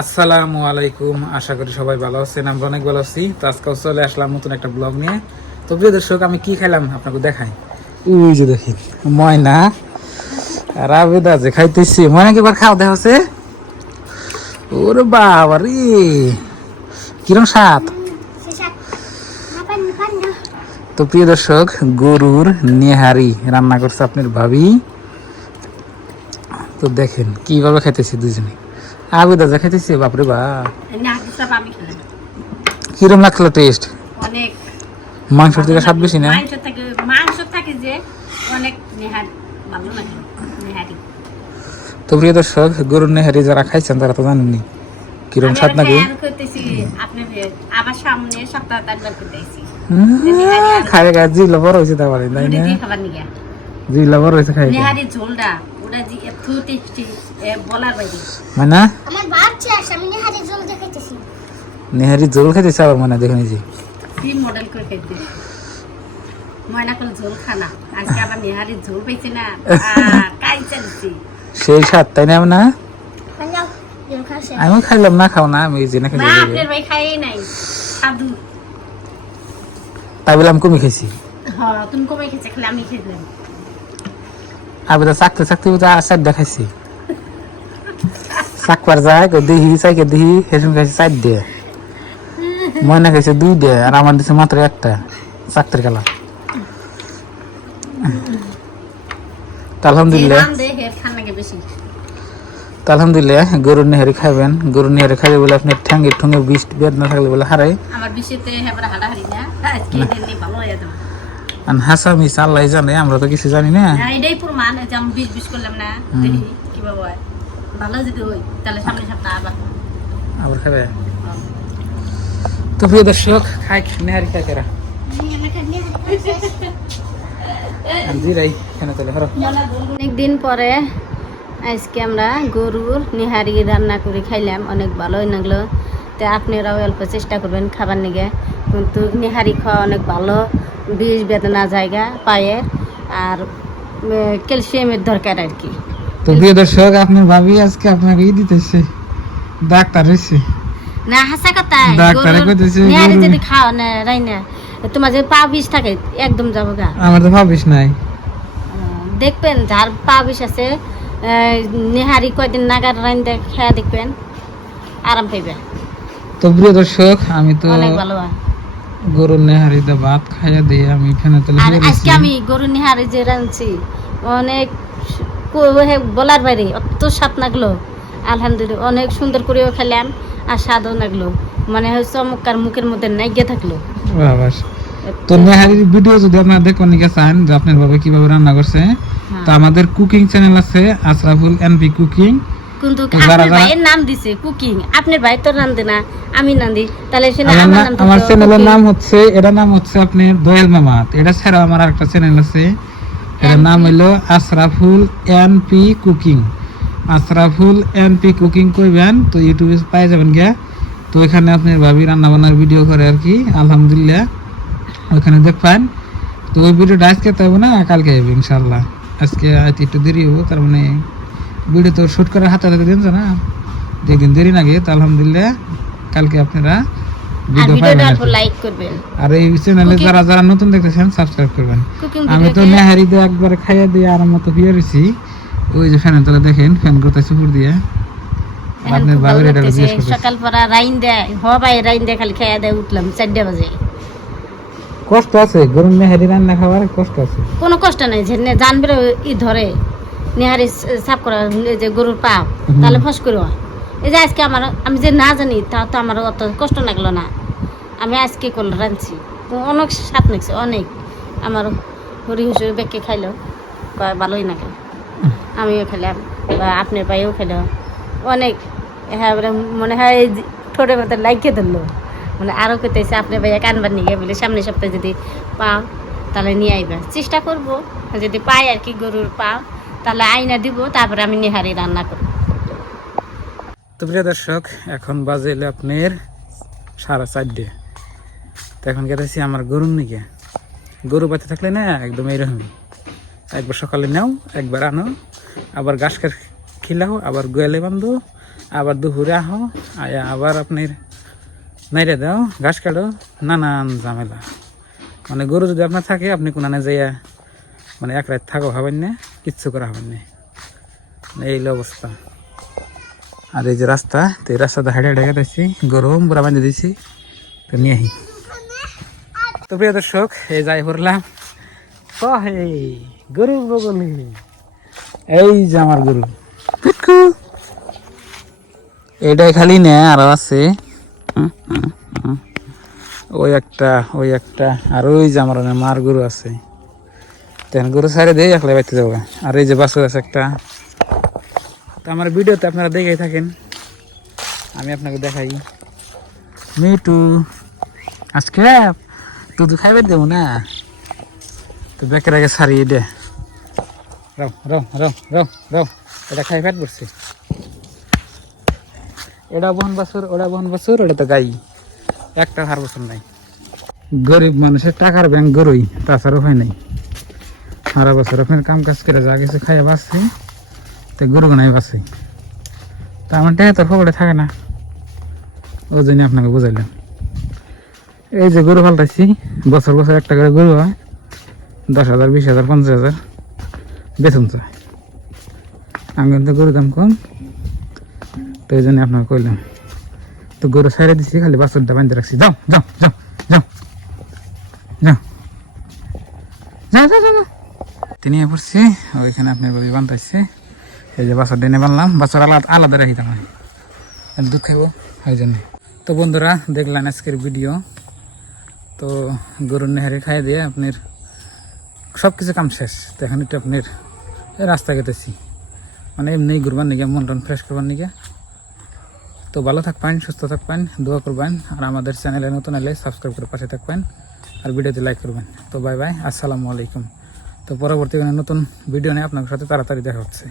আসসালামু আলাইকুম, আশা করি সবাই ভালো আছেন। আমরা অনেক ভালো আছি। তো আজকেও চলে আসলাম নতুন একটা ব্লগ নিয়ে। তো প্রিয় দর্শক, আমি কি খাইলাম আপনাকে দেখাই। ওই যে দেখি ময়না আর আবেদা যে খাইতেছি। ময়না কি এবার খাওয়া দেখা হচ্ছে? ওরে বাবা রে, কিরম স্বাদ। তো প্রিয় দর্শক, গরুর নেহারি রান্না করছে আপনার ভাবি। তো দেখেন কিভাবে খাইতেছি দুজনে। আবেদা যা খাইতেছি, বাপরে বাপ, কিরম লাগলো টেস্ট? অনেক মাংসের থেকে স্বাদ বেশি না? মাংস থাকে যে অনেক ভালো লাগে নেহারি। তো প্রিয় দর্শক, গরুর নেহারি যারা খাইছেন তারা তো জানেননি কিরম স্বাদ নাকি। আপনি আবার সামনে সপ্তাহে একবার করতেছি খায় গা জিলা বড় হয়েছে, তা পারে তাই না? খাবার নিয়ে জিলা বড় হয়েছে খাই নেহারি ঝোলটা ওটা যে এত টেস্টি বলার বাইরে। মানে আমার বাচ্চা আমি নেহারি ঝোল দেখাইতেছি। নেহারি ঝোল খাইতেছে আবার মানে দেখুন এই যে তিন মডেল করে খেতে ময়না করে ঝোল খানা। আজকে আবার নেহারি ঝোল পেয়েছে না, কাই চালিয়েছি সেই স্বাদ, তাই না? না খাও এর খাসে আমি খাইলাম, না খাও না, আমি এই যে না খাই না আপনার ভাই খাইই নাই সাধু। তাই বলে আমি কমই খাইছি। হ্যাঁ তুমি কমে খেয়েছে, খালি আমি খেলাম। আমি তো চাকতে চাকতে চার দেখাইছি, চাকবার যায় দিহি চাইকে দিহি হেসুন খাইছে 4 দিয়ে, ময়না খাইছে 2 দিয়ে, আর আমার দিছে মাত্র একটা চাকতের খেলা। আলহামদুলিল্লাহ, আলহামদুলিল্লাহ। গরুর নেহারি খাবেন, গরুর নেহারি খাবে বলে আপনার ঠ্যাঙ্গের ঠুঙ্গে বিষ বেদনা থাকলে বলে হারাই। আমার বিষেতে হেবরা হাড়াহাড়ি না, আজকে দিনই ভালো হয়ে যাবে। আর হাসা মিস আল্লাহ জানে, আমরা তো কিছু জানি না। না এটাই প্রমাণ যে আমি বিষ করলাম না, দেখি কিভাবে হয়। ভালো যদি হই তাহলে সামনে সপ্তাহ আবার খাবে। তো প্রিয় দর্শক, খাই নেহারি খাই কেরা জিরাই কেন তাহলে হরো। অনেকদিন পরে আজকে আমরা গরুর নেহারি রান্না করে খাইলাম, অনেক ভালোই লাগলো। তো আপনারাও অল্প চেষ্টা করবেন খাবার নিগে, কিন্তু নেহারি খাওয়া অনেক ভালো, বিষ বেদনা জায়গা পায়ে আর ক্যালসিয়ামের দরকার আর কি। তো প্রিয় দর্শক, আপনার ভাবি আজকে আপনাকে দিতেছে ডাক্তার হয়েছে না হাসা কথা, ডাক্তারে কইতেছে নেহারি যদি খাও না রাইনা তোমার যে পা বিষ থাকে একদম যাবো গা। আমার তো ভাবিস নাই। দেখবেন যার পা বিষ আছে নেহারি কয়দিন নাগার রাইন্দা খেয়া দেখবেন আরাম পাইবে। তো প্রিয় দর্শক, আমি তো অনেক ভালো হয়। গরুর নেহারিতে ভাত খাইয়া দিয়ে আমি এখানে আর আজকে আমি গরু নেহারি যে রাঁধছি অনেক বলার বাইরে, অত স্বাদ লাগলো। আলহামদুলিল্লাহ অনেক সুন্দর করেও খেলাম আর স্বাদও লাগলো, মানে হয় চমৎকার, মুখের মধ্যে নাইগে থাকলো। তো নেহারির ভিডিও যদি আপনারা দেখতে চান যে আপনার ভাবে কিভাবে রান্না করছে, তো আমাদের কুকিং চ্যানেল আছে আশরাফুল এনপি কুকিং। কিন্তু আপনার ভাইয়ের নাম দিছে কুকিং, আপনার ভাই তো রাঁধে না, আমি রাঁধি, তাহলে সেটা আমার নাম। আমার চ্যানেলের নাম হচ্ছে, এটার নাম হচ্ছে আপনার দোয়েল মামাত। এটা ছাড়া আমার আরেকটা চ্যানেল আছে, এটার নাম হলো Ashraful N P cooking. Ashraful N P cooking কইবেন তো ইউটিউবে পাই যাবেন গিয়া। তো এখানে আপনার ভাবি রান্না বান্নার ভিডিও করে আর কি, আলহামদুলিল্লাহ ওখানে দেখবেন। তো ওই ভিডিওটা আজকে তো হবে না, কালকে হবে ইনশাল্লাহ। আজকে একটু দেরি হবো, তার মানে ভিডিও তো শুট করার হাতে হাতে দিন না, যেদিন দেরি লাগে। তো আলহামদুলিল্লাহ কালকে আপনারা ভিডিও পাবেন। আর এই চ্যানেলে যারা যারা নতুন দেখতেছেন সাবস্ক্রাইব করবেন। আমি তো নেহারি দিয়ে একবার খাইয়া দিয়ে আর মতো হয়ে রয়েছি, ওই যে ফ্যানের তলে দেখেন ফ্যান করতে সুপুর দিয়ে। আপনার বাবার এটা জিজ্ঞেস করতে সকাল পরা রাইন দেয়, হবাই রাইন দেয়, খালি খাইয়া দেয় উঠলাম 4 বাজে। কষ্ট আছে গরুর নেহারি রান্না খাওয়ার, কষ্ট আছে। কোনো কষ্ট নাই, যে জানবে ই ধরে নেহারি সাফ করা যে গরুর পা, তাহলে ফস করে এই যে আজকে আমার, আমি যে না জানি তা তো আমার অত কষ্ট লাগলো না। আমি আজকে করলো রাঁধছি, তো অনেক স্বাদ লাগছে অনেক। আমার হরি হুসুর বেঁকে খাইলো, ভালোই না খাই, আমিও খেলাম বা আপনার ভাইও খেলো অনেক। হ্যাঁ মনে হয় ঠোঁটের মতো লাগিয়ে ধরলো, মানে আরও করতেছে আপনার ভাইয়া কানবার নিয়ে বলে সামনের সপ্তাহে যদি পাও তাহলে নিয়ে আইবা। চেষ্টা করবো যদি পাই আর কি গরুর পাও, তাহলে আইনা দিব, তারপরে আমি নেহারি রান্না করব। তো প্রিয় দর্শক, এখন বাজে আপনার 4:30। তো এখন গেতেছি আমার গরুর নিকে। গরু বাচ্চা থাকলে না একদম এইরকমই, একবার সকালে নাও, একবার আনো, আবার ঘাস খিলাও, আবার গোয়ালে বান্ধো, আবার দুপুরে আহো আয়া আবার আপনার নাইরে দাও ঘাস কাটো, নানান ঝামেলা। মানে গরু যদি আপনার থাকে আপনি কোনানে যাইয়া মানে এক রাত থাকো হবেন না, কিচ্ছু করা হবেন না, এই হলো অবস্থা। আর এই যে রাস্তা, তো এই রাস্তাতে হাঁটে হাঁটে গেছি, গরু বুড়া বাঁধে দিয়েছি, তো নিয়ে আহি। তো প্রিয় দর্শক, এই যাই পড়লাম গরু বগলে, এই যে আমার গরু এটাই খালি না, আরো আছে ওই একটা আর ওই যে আমার মার গরু আছে। তেন গরু সাইডে দিয়ে একলাই বাইতে যাবো। আর এই যে বাছুর আছে একটা। তো আমার ভিডিওতে আপনারা দেখেই থাকেন, আমি আপনাকে দেখাই। মিটু আজকে তুই খাইবে দেবো না, তো বেকের আগে সারিয়ে দে। রাও রাও রাও রাও রাও, এটা খাই ফেট পড়ছে। এটা বহন বাছুর, ওটা বহন বাছুর, ওটা তো গাই, একটা হার বছর নাই। গরিব মানুষের টাকার ব্যাংক গরুই, তাছাড়া হয় নাই। সারা বছর আপনার কাম কাজ করে যা কিছু খাইয়া বাঁচছে, তো গরু নাই বাঁচে। তা আমার টাকা তোর খবরে থাকে না, ওই জন্য আপনাকে বুঝাইলাম। এই যে গরু ফালতাইছি, বছর বছর একটা করে গরু হয়, 10,000 20,000 50,000 বেতন চায়। আমি কিন্তু গরুর দাম কম, তো এই জন্য আপনাকে কইলাম। তো গরু সাইডে দিচ্ছি, খালি বাছুরটা বাঁধতে রাখছি। যাও যাও যাও যাও যাও যাও যাও যাও। তিনি পড়ছি ওইখানে আপনার বাবি বান্ধাইছে। এই যে বাছর ডেনে বানলাম, বাছর আলাদা আলাদা রাখি তার দুধ খাইব ওই জন্য। তো বন্ধুরা, দেখলেন আজকের ভিডিও। তো গরুর নেহারি খাই দিয়ে আপনার সব কিছু কাম শেষ। তো এখন একটু আপনার রাস্তা কেটেছি, মানে এমনি ঘুরবার নিগে, মন টন ফ্রেশ করবার নিগে। তো ভালো থাকবেন, সুস্থ থাকবেন, দোয়া করবেন। আর আমাদের চ্যানেলে নতুন এলে সাবস্ক্রাইব করে পাশে থাকবেন, আর ভিডিওতে লাইক করবেন। তো বাই বাই, আসসালামু আলাইকুম। তো পরবর্তী নতুন ভিডিও নিয়ে আপনার সাথে তাড়াতাড়ি দেখা হচ্ছে।